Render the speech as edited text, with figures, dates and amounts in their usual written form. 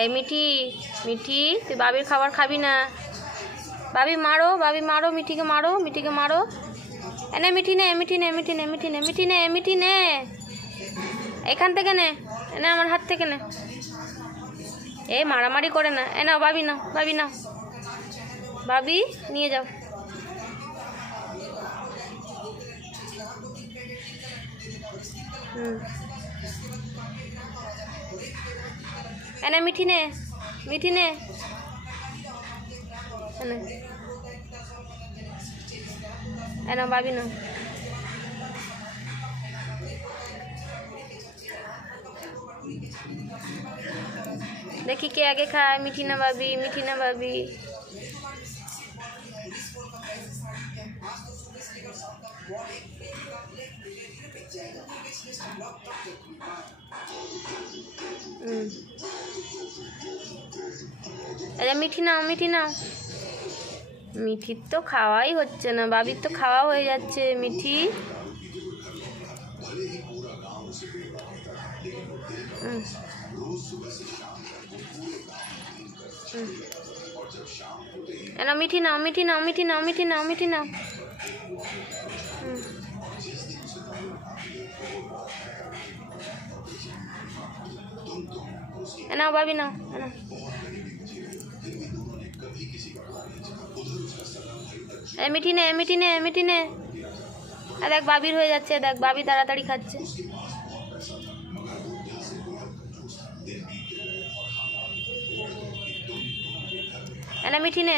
এই মিঠি, মিঠি তুই বাবির খাবার খাবি না। বাবি মারো মিঠিকে মারো। এনে মিঠি নে, মিঠি নে, এখান থেকে নে, এনে আমার হাত থেকে নে। এই মারামারি করে না। এ নাও বাবি, নাও বাবি নিয়ে যাও। এনে মিঠি নে, এনে বাবি না। देखी के आगे खाए, मीठी ना भाभी। अरे मीठी नाओ। মিঠির তো খাওয়াই হচ্ছে না, বাবির তো খাওয়া হয়ে যাচ্ছে। মিঠি না, মিঠি নাও। নাও বাবি নাও। মিঠি নে। দেখ বাবির হয়ে যাচ্ছে, দেখ বাবি তাড়াতাড়ি খাচ্ছে। না মিঠি নে।